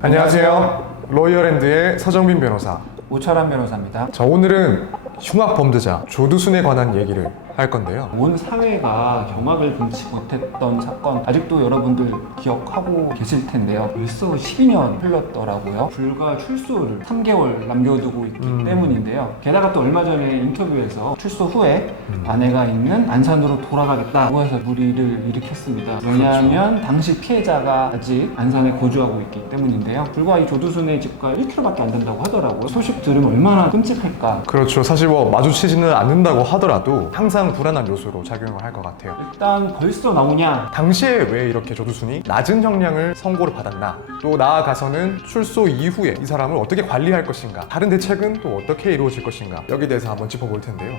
안녕하세요. 로이어랜드의 서정빈 변호사. 오철환 변호사입니다. 자, 오늘은 흉악 범죄자 조두순에 관한 얘기를 할 건데요. 온 사회가 경악을 금치 못했던 사건 아직도 여러분들 기억하고 계실 텐데요. 벌써 12년 흘렀더라고요. 불과 출소를 3개월 남겨두고 있기 때문인데요. 게다가 또 얼마 전에 인터뷰에서 출소 후에 아내가 있는 안산으로 돌아가겠다고 해서 물의를 일으켰습니다. 왜냐하면 당시 피해자가 아직 안산에 거주하고 있기 때문인데요. 불과 이 조두순의 집과 1km밖에 안 된다고 하더라고요. 소식 들으면 얼마나 끔찍할까. 그렇죠. 사실 뭐 마주치지는 않는다고 하더라도 항상 불안한 요소로 작용을 할 것 같아요. 일단 벌써 나오냐? 당시에 왜 이렇게 조두순이 낮은 형량을 선고를 받았나? 또 나아가서는 출소 이후에 이 사람을 어떻게 관리할 것인가? 다른 대책은 또 어떻게 이루어질 것인가? 여기에 대해서 한번 짚어볼 텐데요.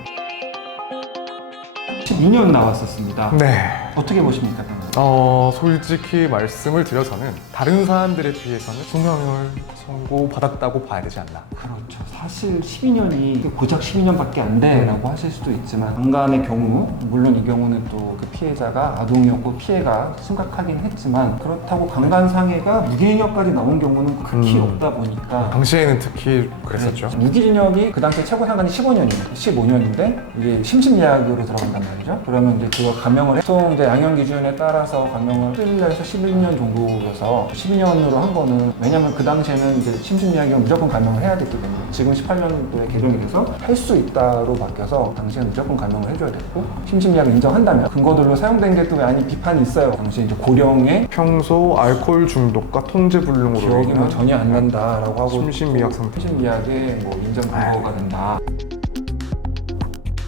12년 나왔었습니다. 네. 어떻게 보십니까, 변호사? 솔직히 말씀을 드려서는 다른 사람들에 비해서는 구형을 선고받았다고 봐야 되지 않나. 그렇죠. 사실 12년이 고작 12년밖에 안 돼라고 하실 수도 있지만 강간의 경우, 물론 이 경우는 또 그 피해자가 아동이었고 피해가 심각하긴 했지만 그렇다고 강간 상해가 무기징역까지 나온 경우는 극히 없다 보니까 당시에는 특히 그랬었죠. 무기징역이 그 당시 최고 상관이 15년인데 이게 심신미약으로 들어간단 말이죠. 그러면 이제 그거 감형을 보통 이제 양형 기준에 따라서 감형을 11년에서 11년 정도여서 12년으로 한 거는 왜냐면 그 당시에는 이제 심신미약이면 무조건 감형을 해야 됐기 때문에 지금 18년도에 개정이 돼서 할 수 있다로 바뀌어서 당시에는 무조건 감형을 해줘야 됐고 심신미약을 인정한다면 근거들로 사용된 게 또 많이 비판이 있어요. 당시 이제 고령의 평소 알코올 중독과 통제불능으로 기억이 뭐 전혀 안 난다라고 하고 심신미약 상태. 심신미약의 뭐 인정 근거가 된다.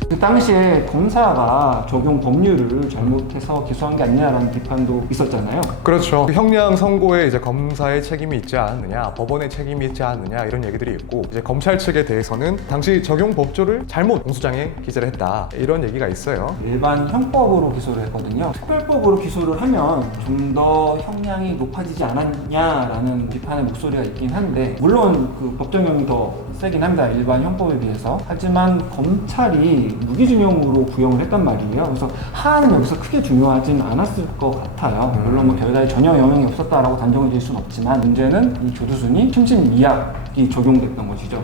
그 당시에 검사가 적용 법률을 잘못해서 기소한 게 아니냐라는 비판도 있었잖아요. 그렇죠. 그 형량 선고에 이제 검사의 책임이 있지 않느냐, 법원의 책임이 있지 않느냐 이런 얘기들이 있고 이제 검찰 측에 대해서는 당시 적용 법조를 잘못 공소장에 기재를 했다 이런 얘기가 있어요. 일반 형법으로 기소를 했거든요. 특별법으로 기소를 하면 좀 더 형량이 높아지지 않았냐라는 비판의 목소리가 있긴 한데 물론 그 법정형이 더 세긴 합니다. 일반 형법에 비해서. 하지만 검찰이 무기징역으로 구형을 했단 말이에요. 그래서 하한은 여기서 크게 중요하진 않았을 것 같아요. 물론 뭐 결과에 전혀 영향이 없었다라고 단정을 지을 수는 없지만 문제는 이 조두순이 심신미약이 적용됐던 것이죠.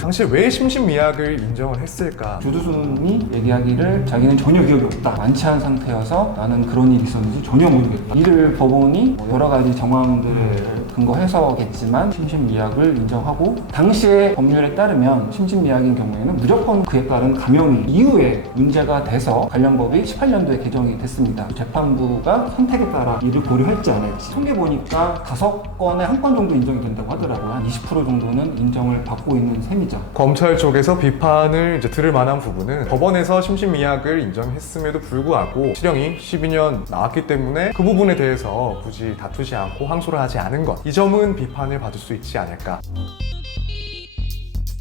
당시 왜 심신미약을 인정을 했을까? 조두순이 얘기하기를 자기는 전혀 기억이 없다. 만취한 상태여서 나는 그런 일이 있었는지 전혀 모르겠다. 이를 법원이 여러 가지 정황들을 근거해서겠지만 심신미약을 인정하고 당시의 법률에 따르면 심신미약인 경우에는 무조건 그에 따른 감형이 이후에 문제가 돼서 관련법이 18년도에 개정이 됐습니다. 재판부가 선택에 따라 이를 고려할지 안 할지 통계 보니까 5건에 1건 정도 인정이 된다고 하더라고요. 한 20% 정도는 인정을 받고 있는 셈이죠. 검찰 쪽에서 비판을 이제 들을 만한 부분은 법원에서 심신미약을 인정했음에도 불구하고 실형이 12년 나왔기 때문에 그 부분에 대해서 굳이 다투지 않고 항소를 하지 않은 것, 이 점은 비판을 받을 수 있지 않을까.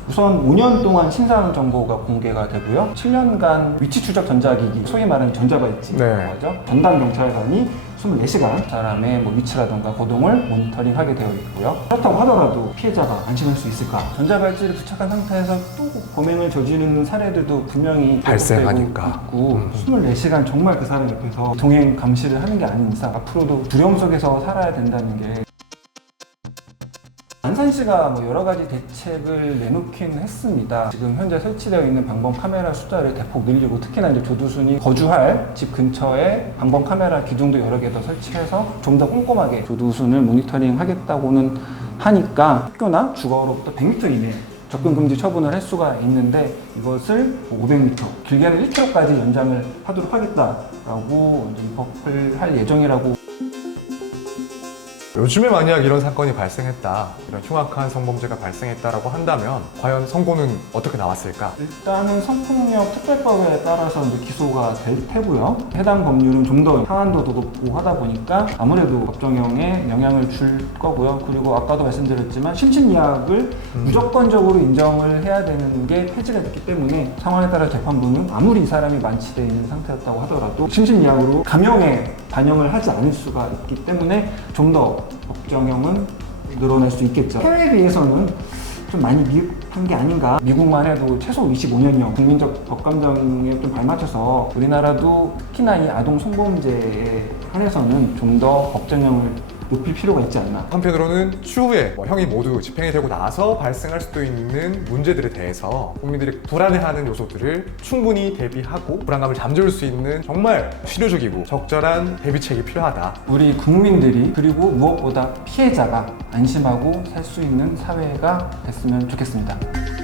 우선 5년 동안 신상 정보가 공개가 되고요. 7년간 위치 추적 전자기기, 소위 말하는 전자발찌라고 하죠. 전담 경찰관이 24시간 사람의 뭐 위치라던가 거동을 모니터링하게 되어 있고요. 그렇다고 하더라도 피해자가 안심할 수 있을까? 전자발찌를 부착한 상태에서 또 범행을 저지르는 사례들도 분명히 발생하니까. 있고 24시간 정말 그 사람 옆에서 동행 감시를 하는 게 아닌 이상 앞으로도 두려움 속에서 살아야 된다는 게 안산시가 뭐 여러 가지 대책을 내놓긴 했습니다. 지금 현재 설치되어 있는 방범 카메라 숫자를 대폭 늘리고 특히나 이제 조두순이 거주할 집 근처에 방범 카메라 기둥도 여러 개 더 설치해서 좀 더 꼼꼼하게 조두순을 모니터링 하겠다고는 하니까 학교나 주거로부터 100m 이내 접근 금지 처분을 할 수가 있는데 이것을 500m, 길게는 1km까지 연장을 하도록 하겠다라고 입법을 할 예정이라고. 요즘에 만약 이런 사건이 발생했다, 이런 흉악한 성범죄가 발생했다라고 한다면 과연 선고는 어떻게 나왔을까? 일단은 성폭력 특별법에 따라서 이제 기소가 될 테고요. 해당 법률은 좀 더 상한도도 높고 하다 보니까 아무래도 법정형에 영향을 줄 거고요. 그리고 아까도 말씀드렸지만 심신미약을 무조건적으로 인정을 해야 되는 게 폐지가 됐기 때문에 상황에 따라 재판부는 아무리 이 사람이 만취되어 있는 상태였다고 하더라도 심신미약으로 감형에 반영을 하지 않을 수가 있기 때문에 좀 더 법정형은 늘어날 수 있겠죠. 해외에 비해서는 좀 많이 미흡한 게 아닌가. 미국만 해도 최소 25년형 국민적 법감정에 좀 발맞춰서 우리나라도 특히나 이 아동 성범죄에 한해서는 좀 더 법정형을 높일 필요가 있지 않나. 한편으로는 추후에 형이 모두 집행이 되고 나서 발생할 수도 있는 문제들에 대해서 국민들이 불안해하는 요소들을 충분히 대비하고 불안감을 잠재울 수 있는 정말 실효적이고 적절한 대비책이 필요하다. 우리 국민들이 그리고 무엇보다 피해자가 안심하고 살 수 있는 사회가 됐으면 좋겠습니다.